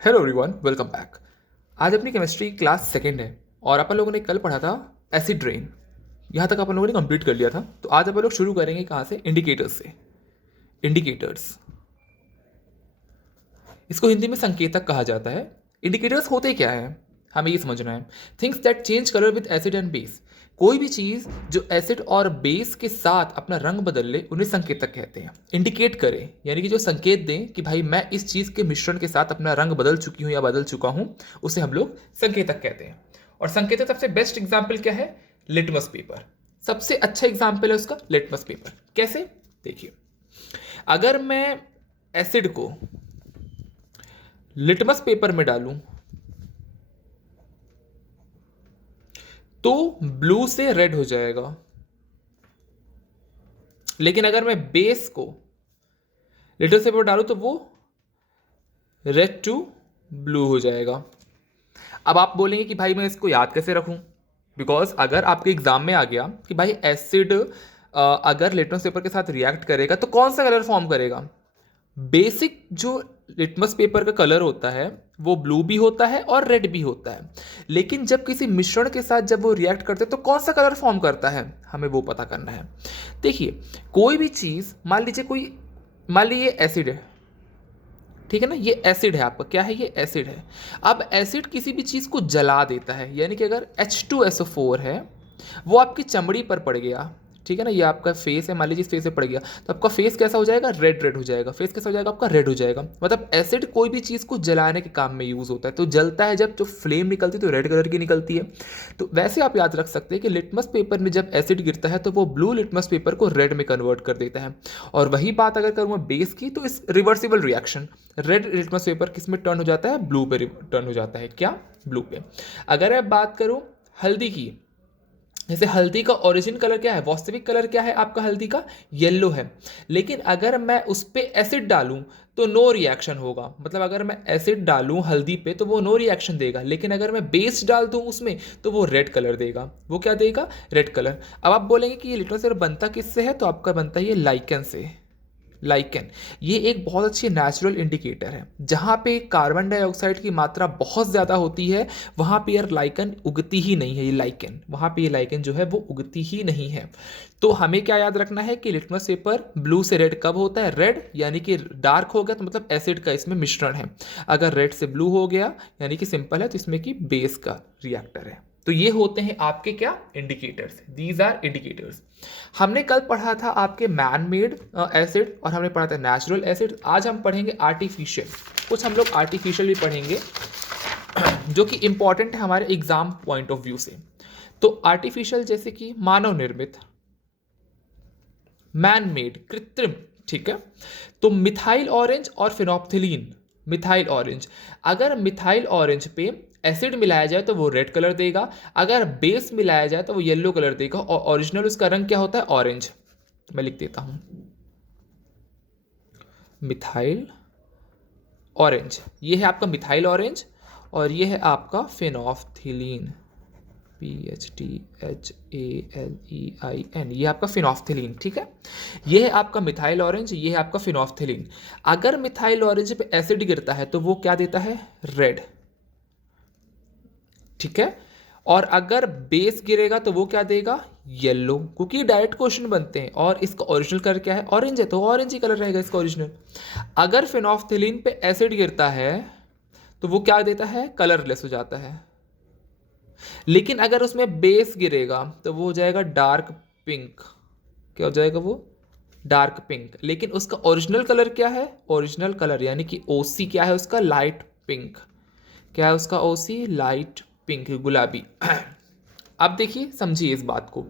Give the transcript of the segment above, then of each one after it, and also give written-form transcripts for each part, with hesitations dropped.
Hello everyone, welcome back. आज अपनी chemistry class second है और अपन लोगों ने कल पढ़ा था एसिड रेन। यहाँ तक अपन लोगों ने कंप्लीट कर लिया था। तो आज अपन लोग शुरू करेंगे कहाँ से? इंडिकेटर्स से। इंडिकेटर्स, इसको हिंदी में संकेतक कहा जाता है। इंडिकेटर्स होते क्या है, हमें ये समझना है। Things that change colour with acid and base. कोई भी चीज़ जो एसिड और बेस के साथ अपना रंग बदल ले उन्हें संकेतक कहते हैं। इंडिकेट करें यानी कि जो संकेत दें कि भाई मैं इस चीज़ के मिश्रण के साथ अपना रंग बदल चुकी हूँ या बदल चुका हूँ, उसे हम लोग संकेतक कहते हैं। और संकेतक सबसे बेस्ट एग्जाम्पल क्या है? Litmus paper. सबसे अच्छा एग्जाम्पल है उसका लिटमस पेपर। कैसे? देखिए, अगर मैं एसिड को लिटमस पेपर में डालूं तो ब्लू से रेड हो जाएगा, लेकिन अगर मैं बेस को लिटमस पेपर डालूं तो वो रेड टू ब्लू हो जाएगा। अब आप बोलेंगे कि भाई मैं इसको याद कैसे रखूं? बिकॉज अगर आपके एग्जाम में आ गया कि भाई एसिड अगर लिटमस पेपर के साथ रिएक्ट करेगा तो कौन सा कलर फॉर्म करेगा? बेसिक जो लिटमस पेपर का कलर होता है वो ब्लू भी होता है और रेड भी होता है, लेकिन जब किसी मिश्रण के साथ जब वो रिएक्ट करते हैं तो कौन सा कलर फॉर्म करता है, हमें वो पता करना है। देखिए, कोई भी चीज़, मान लीजिए एसिड है, ठीक है ना, ये एसिड है आपका। क्या है? ये एसिड है। अब एसिड किसी भी चीज़ को जला देता है, यानी कि अगर H2SO4 है वो आपकी चमड़ी पर पड़ गया, ठीक है ना, ये आपका फेस है, मान लीजिए इस फेस से पड़ गया तो आपका फेस कैसा हो जाएगा? रेड रेड हो जाएगा। फेस कैसा हो जाएगा आपका? रेड हो जाएगा। मतलब एसिड कोई भी चीज़ को जलाने के काम में यूज़ होता है। तो जलता है, जब जो फ्लेम निकलती है तो रेड कलर की निकलती है। तो वैसे आप याद रख सकते हैं कि लिटमस पेपर में जब एसिड गिरता है तो वो ब्लू लिटमस पेपर को रेड में कन्वर्ट कर देता है। और वही बात अगर करूँ मैं बेस की, तो इस reversible reaction red litmus paper किस में टर्न हो जाता है? ब्लू पे टर्न हो जाता है। क्या? ब्लू पे। अगर मैं बात करूँ हल्दी की, जैसे हल्दी का ओरिजिन कलर क्या है, वास्तविक कलर क्या है आपका हल्दी का? येलो है। लेकिन अगर मैं उस पर एसिड डालूं तो नो रिएक्शन होगा। मतलब अगर मैं एसिड डालूं हल्दी पे तो वो नो रिएक्शन देगा, लेकिन अगर मैं बेस डाल दूं उसमें तो वो रेड कलर देगा। वो क्या देगा? Red colour. अब आप बोलेंगे कि ये लिटमस पेपर बनता किससे है, तो आपका बनता है ये लाइकन से। लाइकेन, ये एक बहुत अच्छी नेचुरल इंडिकेटर है। जहाँ पे कार्बन डाइऑक्साइड की मात्रा बहुत ज़्यादा होती है वहाँ पे यार लाइकन उगती ही नहीं है। ये लाइकेन, वहाँ पे ये लाइकेन जो है वो उगती ही नहीं है। तो हमें क्या याद रखना है कि लिटमस पेपर ब्लू से रेड कब होता है? रेड, यानी कि डार्क हो गया तो मतलब एसिड का इसमें मिश्रण है। अगर रेड से ब्लू हो गया यानी कि सिंपल है, तो इसमें कि बेस का रिएक्टर है। तो ये होते हैं आपके क्या? इंडिकेटर्स। These are indicators. हमने कल पढ़ा था आपके मैन मेड एसिड और हमने पढ़ा था नेचुरल एसिड। आज हम पढ़ेंगे आर्टिफिशियल। कुछ हम लोग आर्टिफिशियल भी पढ़ेंगे जो कि इंपॉर्टेंट है हमारे एग्जाम पॉइंट ऑफ व्यू से। तो आर्टिफिशियल जैसे कि मानव निर्मित, मैन मेड कृत्रिम, ठीक है। तो मिथाइल ऑरेंज और फिनोप्थिलीन। मिथाइल ऑरेंज, अगर मिथाइल ऑरेंज पे एसिड मिलाया जाए तो वो रेड कलर देगा, अगर बेस मिलाया जाए तो वो येलो कलर देगा। और ओरिजिनल उसका रंग क्या होता है? ऑरेंज। मैं लिख देता हूं, मिथाइल ऑरेंज। ये है आपका मिथाइल ऑरेंज और ये है आपका फिनोफ्थिलीन। PHTHALEIN, ये आपका फिनोफ्थिलीन, ठीक है। ये है आपका मिथाइल ऑरेंज, ये है आपका फिनोफ्थिलीन। अगर मिथाइल ऑरेंज पे एसिड गिरता है तो वो क्या देता है? रेड, ठीक है। और अगर बेस गिरेगा तो वो क्या देगा? येलो, क्योंकि डायरेक्ट क्वेश्चन बनते हैं। और इसका ओरिजिनल कलर क्या है? ऑरेंज है, तो ऑरेंज ही कलर रहेगा इसका ओरिजिनल। अगर फिनोफ्थिलीन पे एसिड गिरता है तो वो क्या देता है? कलरलेस हो जाता है। लेकिन अगर उसमें बेस गिरेगा तो वो हो जाएगा डार्क पिंक। क्या हो जाएगा वो? Dark pink. लेकिन उसका ओरिजिनल कलर क्या है? ओरिजिनल कलर यानी कि ओसी क्या है उसका? Light pink. क्या है उसका ओसी? लाइट पिंक, गुलाबी। अब देखिए, समझिए इस बात को।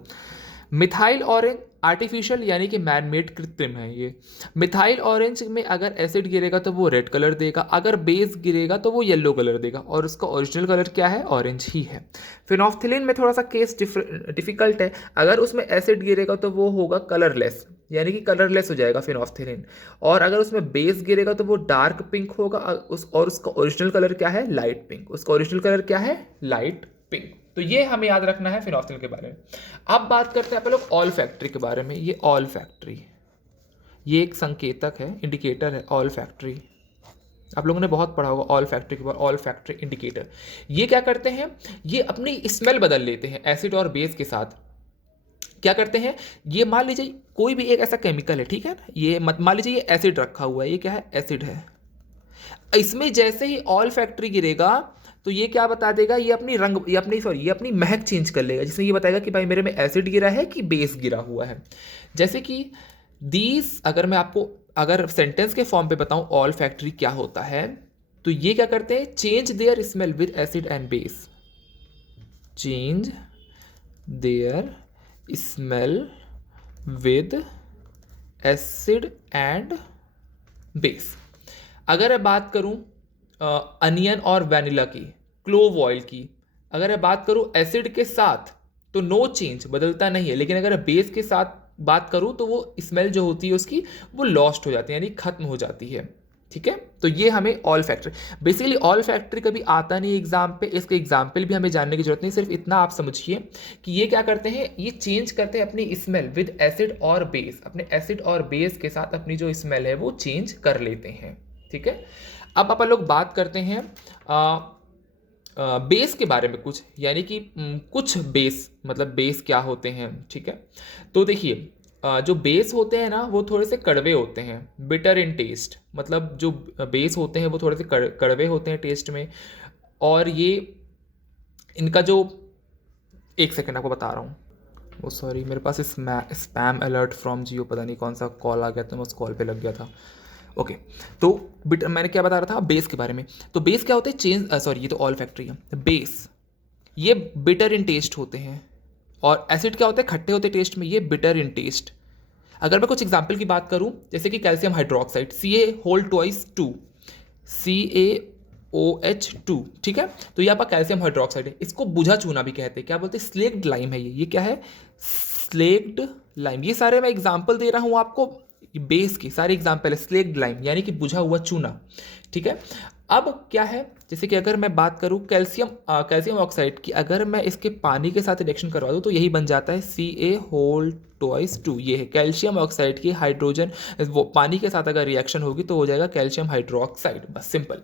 मिथाइल ऑरेंज आर्टिफिशियल यानी कि मैन मेड, कृत्रिम है ये। मिथाइल ऑरेंज में अगर एसिड गिरेगा तो वो रेड कलर देगा, अगर बेस गिरेगा तो वो येलो कलर देगा, और उसका ओरिजिनल कलर क्या है? ऑरेंज ही है। फिनोफ्थिलीन में थोड़ा सा केस डिफिकल्ट है। अगर उसमें एसिड गिरेगा तो वो होगा कलरलेस, यानी कि कलरलेस हो जाएगा फिनोफ्थिलीन। और अगर उसमें बेस गिरेगा तो वो डार्क पिंक होगा, और उसका ओरिजिनल कलर क्या है? Light pink. उसका ओरिजिनल कलर क्या है? Light pink. तो ये हमें याद रखना है फिनोफ्थिलीन के बारे में। अब बात करते हैं अपन लोग ऑल फैक्ट्री के बारे में। ये ऑल फैक्ट्री, ये एक संकेतक है, इंडिकेटर है ऑल फैक्ट्री। आप लोगों ने बहुत पढ़ा होगा ऑल फैक्ट्री के बाद, ऑल फैक्ट्री इंडिकेटर। ये क्या करते हैं, ये अपनी स्मेल बदल लेते हैं एसिड और बेस के साथ। क्या करते हैं, ये मान लीजिए कोई भी एक ऐसा केमिकल है, ठीक है ना, ये मान लीजिए ये एसिड रखा हुआ है, ये क्या है, एसिड है। इसमें जैसे ही ऑल फैक्ट्री गिरेगा तो ये क्या बता देगा, ये अपनी रंग, ये अपनी महक चेंज कर लेगा, जिसमें ये बताएगा कि भाई मेरे में एसिड गिरा है कि बेस गिरा हुआ है। जैसे कि दीज, अगर मैं आपको अगर सेंटेंस के फॉर्म पे बताऊं ऑल फैक्ट्री क्या होता है, तो ये क्या करते हैं, change their smell with acid and base, change their smell with acid and base. अगर मैं बात करूं अनियन और वैनिला की, क्लोव ऑयल की, अगर मैं बात करूं एसिड के साथ तो नो चेंज, बदलता नहीं है, लेकिन अगर बेस के साथ बात करूं तो वो स्मेल जो होती है उसकी वो लॉस्ट हो जाती है, यानी खत्म हो जाती है। ठीक है, तो ये हमें all factory, basically all factory कभी आता नहीं एग्जाम पे, इसके एग्जाम्पल भी हमें जानने की जरूरत नहीं, सिर्फ इतना आप समझिए कि ये क्या करते हैं, ये चेंज करते हैं अपनी स्मेल विद एसिड और बेस, अपने एसिड और बेस के साथ अपनी जो स्मेल है वो चेंज कर लेते हैं। ठीक है, अब अपन लोग बात करते हैं बेस के बारे में कुछ, यानी कि कुछ बेस, मतलब बेस क्या होते हैं। ठीक है, तो देखिए जो बेस होते हैं ना वो थोड़े से कड़वे होते हैं, बिटर इन टेस्ट, मतलब जो बेस होते हैं वो थोड़े से कड़वे होते हैं टेस्ट में। और ये इनका जो, एक सेकंड आपको बता रहा हूँ, वो सॉरी मेरे पास स्पैम अलर्ट फ्रॉम जियो, पता नहीं कौन सा कॉल आ गया था, मैं उस कॉल पे लग गया था। ओके, तो मैंने क्या बता रहा था बेस के बारे में, तो बेस क्या होते हैं, चेंज, सॉरी ये तो ऑल फैक्ट्री है, बेस ये बिटर इन टेस्ट होते हैं, और एसिड क्या होते हैं, खट्टे होते टेस्ट में, ये बिटर इन टेस्ट। अगर मैं कुछ एग्जांपल की बात करूं, जैसे कि कैल्शियम हाइड्रोक्साइड, Ca2, CaOH2, ठीक है, तो ये आपका कैल्शियम हाइड्रोक्साइड है, इसको बुझा चूना भी कहते हैं, क्या बोलते हैं, स्लेक्ड लाइम है ये क्या है, स्लेक्ड लाइम। ये सारे मैं एग्जाम्पल दे रहा हूं आपको, बेस की सारे एग्जाम्पल है, स्लेक्ड लाइम यानी कि बुझा हुआ चूना। ठीक है, अब क्या है, जैसे कि अगर मैं बात करूं कैल्शियम ऑक्साइड की, अगर मैं इसके पानी के साथ रिएक्शन करवा दूं तो यही बन जाता है Ca2, ये है कैल्शियम ऑक्साइड की हाइड्रोजन, वो पानी के साथ अगर रिएक्शन होगी तो हो जाएगा कैल्शियम हाइड्रोक्साइड, बस सिंपल।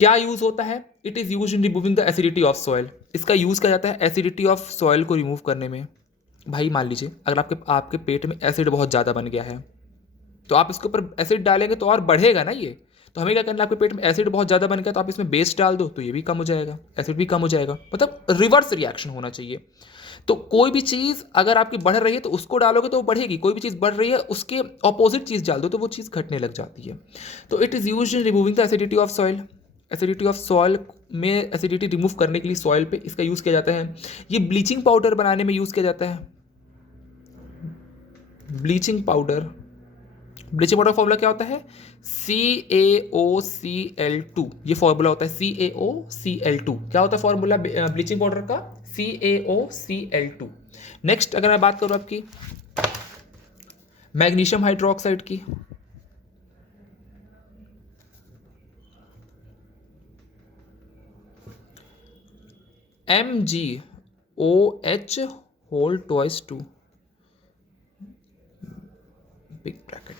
क्या यूज होता है, it is use in removing the acidity of soil, इसका यूज किया जाता है एसिडिटी ऑफ सॉइल को रिमूव करने में। भाई मान लीजिए अगर आपके पेट में एसिड बहुत ज़्यादा बन गया है, तो आप इसके ऊपर एसिड डालेंगे तो और बढ़ेगा ना ये, तो हमें क्या करना है, आपके पेट में एसिड बहुत ज़्यादा बन गया तो आप इसमें बेस डाल दो तो ये भी कम हो जाएगा, एसिड भी कम हो जाएगा, मतलब रिवर्स रिएक्शन होना चाहिए। तो कोई भी चीज़ अगर आपकी बढ़ रही है तो उसको डालोगे तो वो बढ़ेगी, कोई भी चीज़ बढ़ रही है उसके ऑपोजिट चीज़ डाल दो तो वो चीज़ घटने लग जाती है। तो it is use in removing the acidity of soil, acidity of soil में एसिडिटी रिमूव करने के लिए सॉइल पे इसका यूज़ किया जाता है। ये ब्लीचिंग पाउडर बनाने में यूज़ किया जाता है, ब्लीचिंग पाउडर फॉर्मूला क्या होता है, CaOCl2, ये फॉर्मूला होता है CaOCl2, क्या होता है फॉर्मूला ब्लीचिंग पाउडर का, CaOCl2। नेक्स्ट अगर मैं बात करूं आपकी मैग्नीशियम हाइड्रोक्साइड की, MgOH2, बिग ब्रैकेट,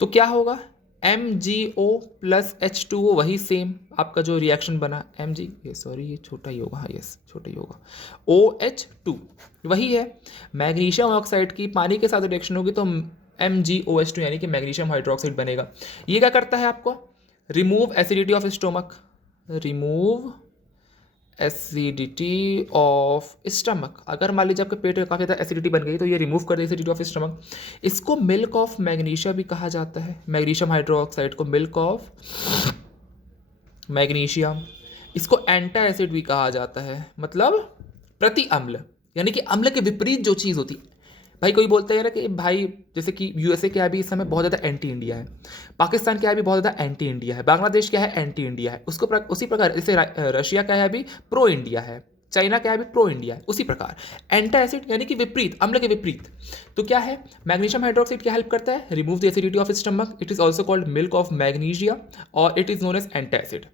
तो क्या होगा, MgO प्लस H2O, वही सेम आपका जो रिएक्शन बना ये छोटा ही होगा, हाँ यस छोटा ही होगा, OH2 वही है। मैग्नीशियम ऑक्साइड की पानी के साथ रिएक्शन होगी तो MgOH2 यानी कि मैग्नीशियम हाइड्रोक्साइड बनेगा। ये क्या करता है आपको, remove acidity of stomach, remove acidity of stomach, अगर मान लीजिए आपके पेट में काफ़ी ज़्यादा एसिडिटी बन गई तो ये रिमूव कर दे एसिडिटी ऑफ स्टमक। इसको मिल्क ऑफ मैग्नीशिया भी कहा जाता है, मैग्नीशियम हाइड्रोक्साइड को मिल्क ऑफ मैग्नीशिया। इसको एंटा एसिड भी कहा जाता है, मतलब प्रति अम्ल, यानी कि अम्ल के विपरीत जो चीज़ होती है। भाई कोई बोलता है ना कि भाई जैसे कि यूएसए क्या है अभी इस समय बहुत ज़्यादा एंटी इंडिया है, पाकिस्तान क्या है अभी बहुत ज़्यादा एंटी इंडिया है, बांग्लादेश क्या है एंटी इंडिया है, उसको उसी प्रकार जैसे रशिया क्या है अभी प्रो इंडिया है, चाइना क्या है अभी प्रो इंडिया है, उसी प्रकार एंटा एसिड यानी कि विपरीत, अम्ल के विपरीत। तो क्या है, मैग्नीशियम हाइड्रोक्साइड क्या हेल्प करता है, remove the acidity of stomach, it is also called milk of magnesia और it is known as antacid.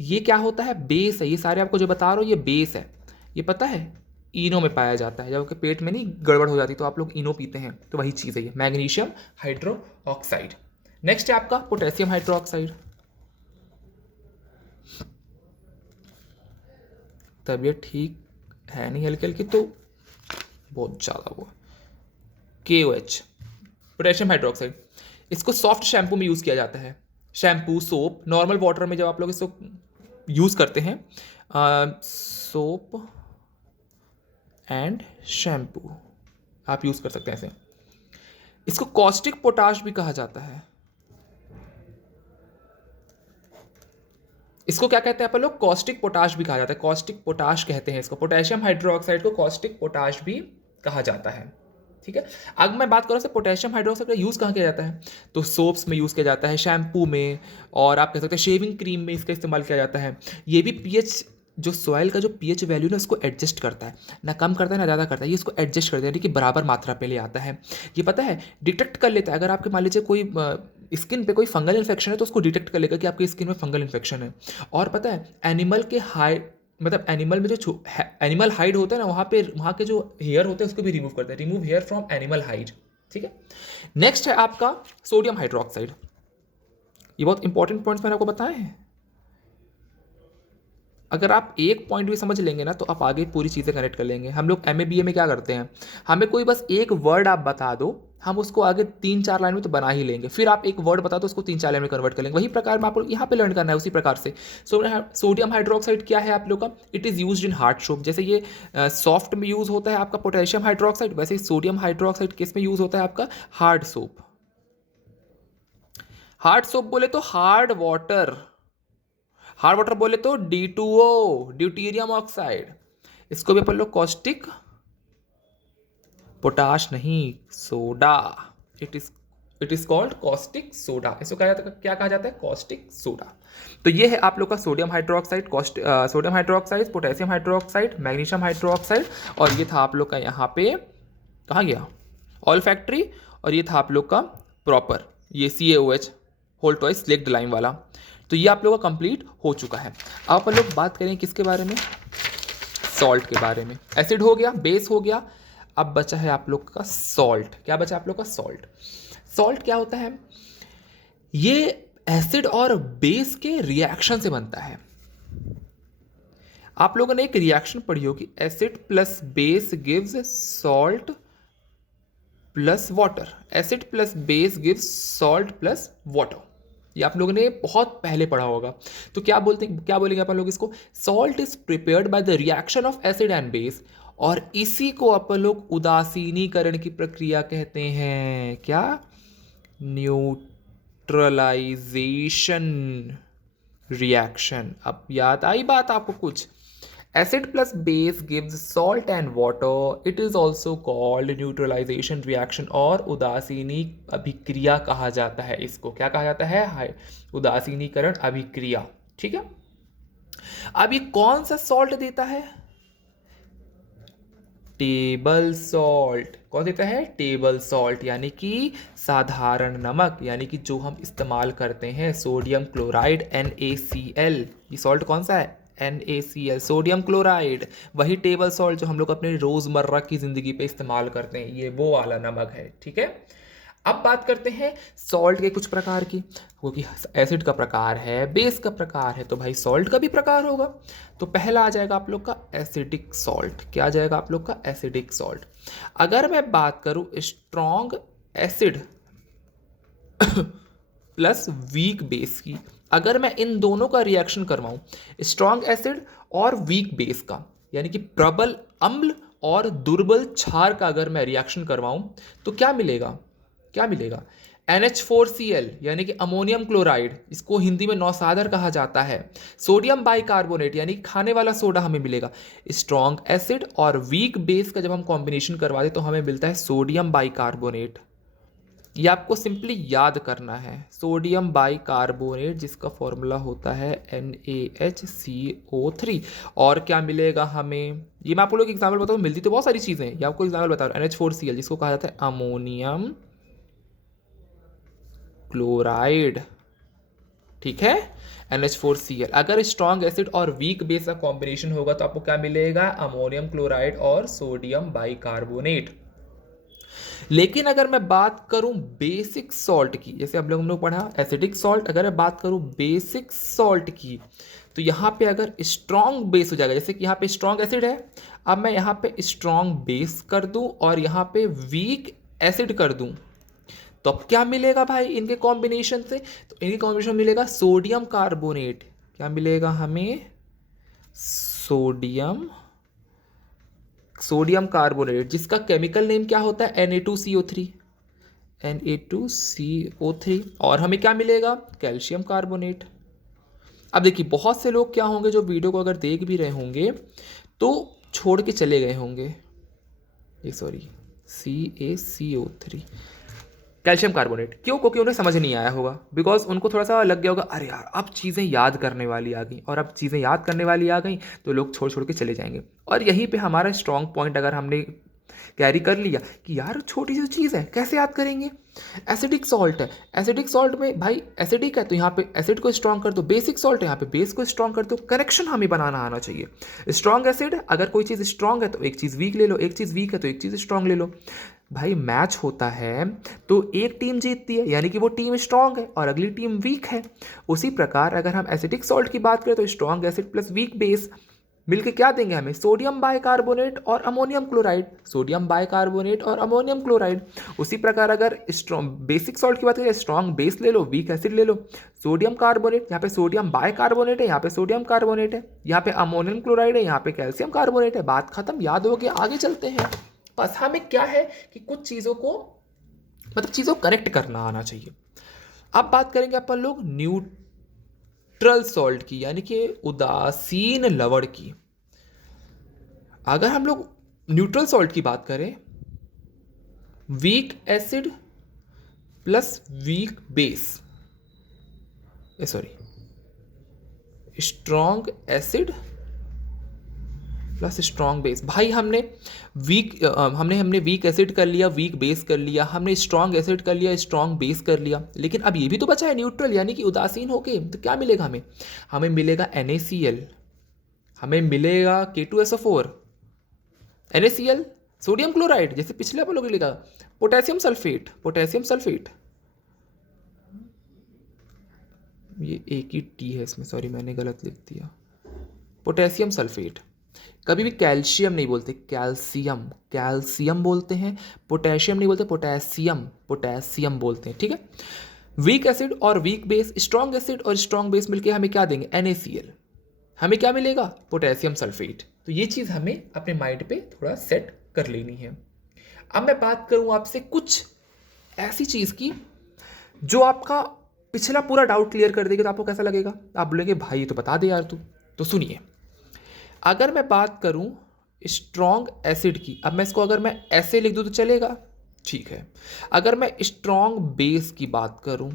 ये क्या होता है, बेस है, ये सारे आपको जो बता रहा हूँ ये बेस है, ये पता है इनो में पाया जाता है, जब आपके पेट में नहीं गड़बड़ हो जाती तो आप लोग इनो पीते हैं, तो वही चीज़ है ये मैग्नीशियम हाइड्रोक्साइड। नेक्स्ट है आपका पोटेशियम हाइड्रोक्साइड, तबीयत ठीक है नहीं हल्की हल्की तो बहुत ज़्यादा वो KOH पोटेशियम हाइड्रोक्साइड। इसको सॉफ्ट शैम्पू में यूज़ किया जाता है, शैम्पू सोप नॉर्मल वाटर में जब आप लोग इसको यूज़ करते हैं, सोप एंड शैम्पू आप यूज़ कर सकते हैं ऐसे। इसको कॉस्टिक पोटाश भी कहा जाता है। इसको क्या कहते हैं अपन लोग, कॉस्टिक पोटाश भी कहा जाता है, कॉस्टिक पोटाश कहते हैं इसको। पोटेशियम हाइड्रोक्साइड को कॉस्टिक पोटाश भी कहा जाता है, ठीक है। अब मैं बात करूँ से पोटेशियम हाइड्रोक्साइड का यूज़ कहाँ किया जाता है, तो सोप्स में यूज़ किया जाता है, शैम्पू में, और आप कह सकते हैं शेविंग क्रीम में इसका इस्तेमाल किया जाता है। ये भी पीएच जो सॉइल का जो पीएच वैल्यू ना उसको एडजस्ट करता है, ना कम करता है ना ज़्यादा करता है, ये इसको एडजस्ट करता है, यानी कि बराबर मात्रा पे ले आता है। ये पता है डिटेक्ट कर लेता है, अगर आपके मान लीजिए कोई स्किन पे कोई फंगल इन्फेक्शन है तो उसको डिटेक्ट कर लेगा कि आपकी स्किन में फंगल इन्फेक्शन है। और पता है एनिमल के मतलब एनिमल में जो एनिमल हाइड होता है ना, वहाँ के जो हेयर होते हैं उसको भी रिमूव करते हैं, remove hair from animal hide, ठीक है। नेक्स्ट है आपका सोडियम हाइड्रोक्साइड। ये बहुत इंपॉर्टेंट पॉइंट्स मैंने आपको बताए हैं। अगर आप एक पॉइंट भी समझ लेंगे ना तो आप आगे पूरी चीज़ें कनेक्ट कर लेंगे। हम लोग MA BA में क्या करते हैं, हमें कोई बस एक वर्ड आप बता दो, हम उसको आगे 3-4 लाइन में तो बना ही लेंगे, फिर आप एक वर्ड बता दो उसको 3-4 लाइन में कन्वर्ट कर लेंगे। वही प्रकार में आप लोग यहाँ पे लर्न करना है उसी प्रकार से। सोडियम हाइड्रोक्साइड क्या है आप लोग का, it is use in hard soap. जैसे ये सॉफ्ट में यूज़ होता है आपका पोटेशियम हाइड्रोक्साइड, वैसे ही सोडियम हाइड्रोक्साइड किस में यूज़ होता है आपका, हार्ड सोप। हार्ड सोप बोले तो हार्ड वाटर, हार्ड वाटर बोले तो D2O ड्यूटीरियम ऑक्साइड। इसको भी अपन लोग कॉस्टिक पोटाश नहीं, soda, it is called caustic soda. इसको क्या कहा जाता है, कॉस्टिक सोडा। तो ये है आप लोग का sodium hydroxide, sodium hydroxide, potassium hydroxide, magnesium hydroxide, और ये था आप लोग का यहाँ पे कहाँ गया, ऑल्फैक्टरी, और ये था आप लोग का प्रॉपर ये CaOH whole twice slaked lime वाला। तो ये आप लोग का कंप्लीट हो चुका है। अब अपन लोग बात करें किसके बारे में, सॉल्ट के बारे में। एसिड हो गया, बेस हो गया, अब बचा है आप लोग का सॉल्ट। क्या बचा आप लोग का, सॉल्ट। सॉल्ट क्या होता है, ये एसिड और बेस के रिएक्शन से बनता है। आप लोगों ने एक रिएक्शन पढ़ी होगी, acid plus base gives salt plus water, acid plus base gives salt plus water. ये आप लोगों ने बहुत पहले पढ़ा होगा। तो क्या बोलेंगे अपन लोग इसको, salt is prepared by the reaction of acid and base, और इसी को अपन लोग उदासीनीकरण की प्रक्रिया कहते हैं। क्या, न्यूट्रलाइजेशन रिएक्शन। अब याद आई बात आपको कुछ, acid plus base gives salt and water, it is also called neutralization reaction, और उदासीनी अभिक्रिया कहा जाता है इसको। क्या कहा जाता है, उदासीनीकरण अभिक्रिया, ठीक है। अब ये कौन सा सॉल्ट देता है, टेबल सॉल्ट। कौन देता है, टेबल सॉल्ट, यानी कि साधारण नमक, यानी कि जो हम इस्तेमाल करते हैं सोडियम क्लोराइड NaCl। ये सॉल्ट कौन सा है, NaCl, सोडियम क्लोराइड। वही टेबल सॉल्ट जो हम लोग अपने रोजमर्रा की जिंदगी पे इस्तेमाल करते हैं, ये वो वाला नमक है, ठीक है। अब बात करते हैं सॉल्ट के कुछ प्रकार की, क्योंकि एसिड का प्रकार है, बेस का प्रकार है, तो भाई सॉल्ट का भी प्रकार होगा। तो पहला आ जाएगा आप लोग का एसिडिक सॉल्ट। क्या आ जाएगा आप लोग का, एसिडिक सॉल्ट। अगर मैं बात करूं strong acid plus weak base की, अगर मैं इन दोनों का रिएक्शन करवाऊं, स्ट्रॉन्ग एसिड और वीक बेस का, यानी कि प्रबल अम्ल और दुर्बल क्षार का अगर मैं रिएक्शन करवाऊं, तो क्या मिलेगा, NH4Cl, यानी कि अमोनियम क्लोराइड, इसको हिंदी में नौसादर कहा जाता है। सोडियम बाइकार्बोनेट, यानी खाने वाला सोडा हमें मिलेगा। स्ट्रॉन्ग एसिड और वीक बेस का जब हम कॉम्बिनेशन करवा दे तो हमें मिलता है सोडियम बाइकार्बोनेट। ये आपको सिंपली याद करना है, सोडियम बाइकार्बोनेट, जिसका फॉर्मूला होता है NaHCO3। और क्या मिलेगा हमें, ये मैं आपको लोग एग्जाम्पल बताऊँ, मिलती तो बहुत सारी चीज़ें हैं, ये आपको एग्जाम्पल बता रहा हूँ। NH4Cl, जिसको कहा जाता है अमोनियम क्लोराइड, ठीक है, NH4Cl। अगर स्ट्रॉन्ग एसिड और वीक बेस का कॉम्बिनेशन होगा तो आपको क्या मिलेगा, अमोनियम क्लोराइड और सोडियम बाइकार्बोनेट। लेकिन अगर मैं बात करूं बेसिक सॉल्ट की, जैसे अब हम लोग पढ़ा एसिडिक सॉल्ट, अगर मैं बात करूं बेसिक सॉल्ट की, तो यहाँ पे अगर स्ट्रॉन्ग बेस हो जाएगा, जैसे कि यहाँ पे स्ट्रॉन्ग एसिड है, अब मैं यहाँ पे स्ट्रॉन्ग बेस कर दूं और यहाँ पे वीक एसिड कर दूं, तो अब क्या मिलेगा भाई इनके कॉम्बिनेशन से? तो इनके कॉम्बिनेशन मिलेगा सोडियम कार्बोनेट। क्या मिलेगा हमें? सोडियम सोडियम कार्बोनेट, जिसका केमिकल नेम क्या होता है? Na2CO3, Na2CO3। और हमें क्या मिलेगा? Calcium carbonate. अब देखिए बहुत से लोग क्या होंगे जो वीडियो को अगर देख भी रहे होंगे तो छोड़ के चले गए होंगे, ये सॉरी CaCO3, कैल्शियम कार्बोनेट। क्यों? क्योंकि उन्हें समझ नहीं आया होगा, बिकॉज उनको थोड़ा सा लग गया होगा अरे यार अब चीज़ें याद करने वाली आ गई, और अब चीज़ें याद करने वाली आ गई तो लोग छोड़ छोड़ के चले जाएंगे। और यहीं पे हमारा स्ट्रॉन्ग पॉइंट अगर हमने कैरी कर लिया कि यार छोटी सी चीज़ है कैसे याद करेंगे, एसिडिक सॉल्ट है, एसिडिक सॉल्ट में भाई एसिडिक है तो यहाँ पे एसिड को स्ट्रॉन्ग कर दो, बेसिक सॉल्ट है यहाँ पे बेस को स्ट्रॉन्ग कर दो। कनेक्शन हमें बनाना आना चाहिए। स्ट्रॉन्ग एसिड, अगर कोई चीज़ स्ट्रॉन्ग है तो एक चीज़ वीक ले लो, एक चीज़ वीक है तो एक चीज़ स्ट्रॉन्ग ले लो। भाई मैच होता है तो एक टीम जीतती है, यानी कि वो टीम स्ट्रॉन्ग है और अगली टीम वीक है। उसी प्रकार अगर हम एसिडिक सॉल्ट की बात करें तो strong acid plus weak base मिलके क्या देंगे हमें? सोडियम बाइकार्बोनेट और अमोनियम क्लोराइड, सोडियम बाइकार्बोनेट और अमोनियम क्लोराइड। उसी प्रकार अगर स्ट्रॉन्ग बेसिक सॉल्ट की बात करें, स्ट्रॉन्ग बेस ले लो, वीक एसिड ले लो, सोडियम कार्बोनेट, यहाँ पे सोडियम बाइकार्बोनेट है, यहाँ पे सोडियम कार्बोनेट है, यहाँ पे अमोनियम क्लोराइड है, यहाँ पे कैल्शियम कार्बोनेट है। बात खत्म, याद हो गया, आगे चलते हैं। बस हमें क्या है कि कुछ चीज़ों को मतलब चीज़ों को कनेक्ट करना आना चाहिए। अब बात करेंगे अपन लोग न्यूट्रल सॉल्ट की, यानी कि उदासीन लवण की। अगर हम लोग न्यूट्रल सॉल्ट की बात करें, weak acid plus weak base, sorry strong acid plus strong base. भाई हमने वीक एसिड कर लिया, वीक बेस कर लिया, हमने स्ट्रॉन्ग एसिड कर लिया, स्ट्रॉन्ग बेस कर लिया, लेकिन अब ये भी तो बचा है न्यूट्रल, यानी कि उदासीन होके। तो क्या मिलेगा हमें? हमें मिलेगा NaCl, हमें मिलेगा K2SO4, NaCl, सोडियम क्लोराइड, जैसे पिछले अपन लोग लिखा, पोटेशियम सल्फेट, पोटेशियम सल्फेट, ये एक ही टी है इसमें, सॉरी मैंने गलत लिख दिया, पोटेशियम सल्फेट। कभी भी कैल्शियम नहीं बोलते, कैल्शियम, कैल्शियम बोलते हैं, पोटेशियम नहीं बोलते, पोटेशियम, पोटेशियम बोलते हैं, ठीक है। वीक एसिड और वीक बेस, स्ट्रॉन्ग एसिड और स्ट्रॉन्ग बेस मिलके हमें क्या देंगे? NaCl। हमें क्या मिलेगा? Potassium sulphate. तो ये चीज़ हमें अपने माइंड पे थोड़ा सेट कर लेनी है। अब मैं बात करूँ आपसे कुछ ऐसी चीज़ की जो आपका पिछला पूरा डाउट क्लियर कर देगी, तो आपको कैसा लगेगा? आप बोलेंगे भाई ये तो बता दे यार तू। तो सुनिए, अगर मैं बात करूं स्ट्रॉन्ग एसिड की, अब मैं इसको अगर मैं ऐसे लिख दूं तो चलेगा, ठीक है। अगर मैं स्ट्रॉन्ग बेस की बात करूं,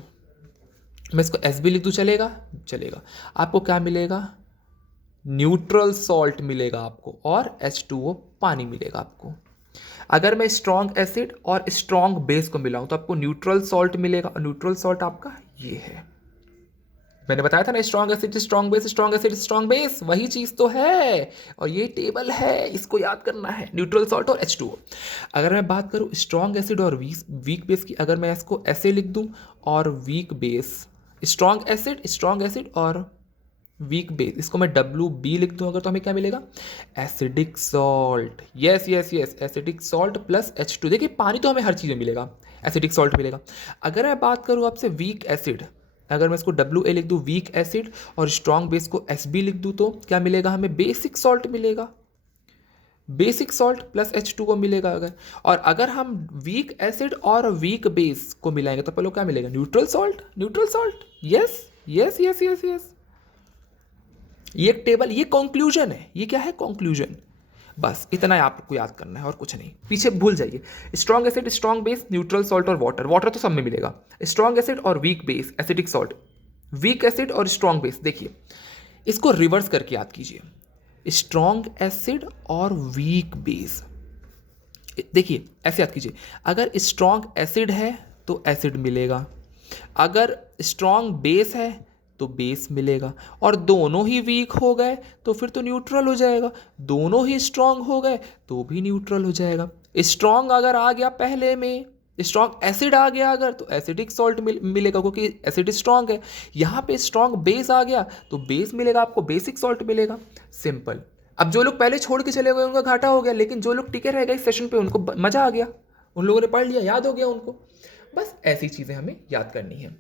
मैं इसको एस भी लिख दूं, चलेगा? चलेगा। आपको क्या मिलेगा? न्यूट्रल सॉल्ट मिलेगा आपको, और H2O पानी मिलेगा आपको। अगर मैं स्ट्रॉन्ग एसिड और स्ट्रॉन्ग बेस को मिलाऊं तो आपको न्यूट्रल सॉल्ट मिलेगा, और न्यूट्रल सॉल्ट आपका ये है। मैंने बताया था ना, strong acid strong base, strong acid strong base, वही चीज़ तो है, और ये टेबल है, इसको याद करना है, न्यूट्रल सॉल्ट और H2O। अगर मैं बात करूँ स्ट्रॉन्ग एसिड और वीक बेस की, अगर मैं इसको ऐसे लिख दूँ, और वीक बेस, स्ट्रॉन्ग एसिड और वीक बेस, इसको मैं WB लिख दूँ अगर, तो हमें क्या मिलेगा? Acidic salt. Yes yes yes, acidic salt plus H2। देखिए पानी तो हमें हर चीज़ में मिलेगा, एसिडिक सॉल्ट मिलेगा। अगर मैं बात करूँ आपसे वीक एसिड, अगर मैं इसको WA लिख दूँ वीक एसिड, और स्ट्रॉन्ग बेस को SB लिख दूँ, तो क्या मिलेगा हमें? बेसिक सॉल्ट मिलेगा, बेसिक सॉल्ट प्लस H2O मिलेगा अगर। और अगर हम वीक एसिड और वीक बेस को मिलाएंगे तो पहले क्या मिलेगा? Neutral salt, neutral salt. Yes yes yes yes yes, ये एक टेबल, ये कंक्लूजन है। ये क्या है? कंक्लूजन। बस इतना ही आपको याद करना है और कुछ नहीं, पीछे भूल जाइए। Strong acid, strong base, neutral salt और वाटर, वाटर तो सब में मिलेगा। स्ट्रॉन्ग एसिड और weak base, acidic salt, weak acid और स्ट्रॉन्ग बेस। देखिए इसको रिवर्स करके याद कीजिए, स्ट्रॉन्ग एसिड और वीक बेस। देखिए ऐसे याद कीजिए, अगर स्ट्रॉन्ग एसिड है तो एसिड मिलेगा, अगर स्ट्रॉन्ग बेस है तो बेस मिलेगा, और दोनों ही वीक हो गए तो फिर तो न्यूट्रल हो जाएगा, दोनों ही स्ट्रॉन्ग हो गए तो भी न्यूट्रल हो जाएगा। स्ट्रॉन्ग अगर आ गया पहले में, स्ट्रॉन्ग एसिड आ गया अगर, तो एसिडिक सॉल्ट मिलेगा क्योंकि एसिड स्ट्रॉन्ग है। यहाँ पे स्ट्रॉन्ग बेस आ गया तो बेस मिलेगा आपको, बेसिक सॉल्ट मिलेगा। सिंपल। अब जो लोग पहले छोड़ के चले गए उनका घाटा हो गया, लेकिन जो लोग टिके रह गए इस सेशन पे उनको मजा आ गया, उन लोगों ने पढ़ लिया, याद हो गया उनको। बस ऐसी चीज़ें हमें याद करनी है।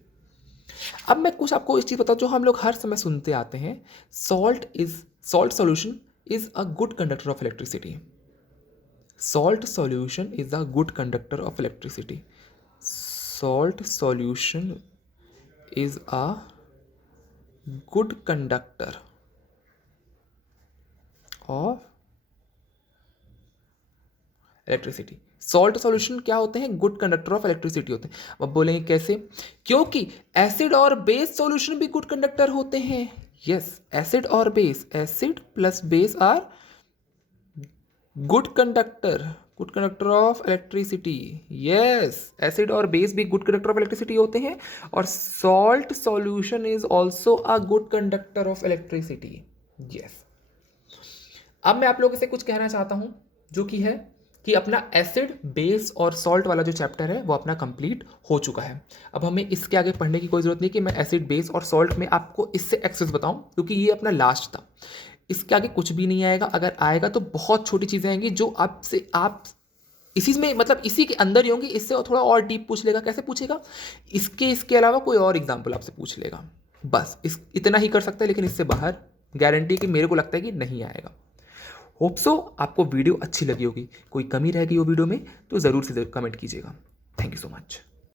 अब मैं कुछ आपको इस चीज़ बताऊँ जो हम लोग हर समय सुनते आते हैं, salt solution is a good conductor of electricity. Salt solution is a good conductor of electricity. Salt solution is a good conductor of electricity. Salt solution क्या होते हैं? गुड कंडक्टर ऑफ इलेक्ट्रिसिटी होते हैं। अब बोलेंगे कैसे? क्योंकि एसिड और बेस सॉल्यूशन भी गुड कंडक्टर होते हैं। यस, एसिड और base, acid plus base are good conductor of electricity. Yes, acid और बेस भी गुड कंडक्टर ऑफ इलेक्ट्रिसिटी होते हैं, और salt solution is also a good conductor of electricity. Yes. अब मैं आप लोगों से कुछ कहना चाहता हूं, जो कि है कि अपना एसिड बेस और सॉल्ट वाला जो चैप्टर है वो अपना कंप्लीट हो चुका है। अब हमें इसके आगे पढ़ने की कोई ज़रूरत नहीं कि मैं एसिड बेस और सॉल्ट में आपको इससे एक्सेस बताऊं, क्योंकि ये अपना लास्ट था। इसके आगे कुछ भी नहीं आएगा, अगर आएगा तो बहुत छोटी चीज़ें आएंगी जो आपसे आप इसी में मतलब इसी के अंदर ही होंगी। इससे थोड़ा और डीप पूछ लेगा। कैसे पूछेगा? इसके अलावा कोई और एग्जाम्पल आपसे पूछ लेगा। बस इतना ही कर सकता है, लेकिन इससे बाहर गारंटी कि मेरे को लगता है कि नहीं आएगा। होप सो आपको वीडियो अच्छी लगी होगी। कोई कमी रह गई हो वीडियो में तो ज़रूर से कमेंट कीजिएगा। Thank you so much.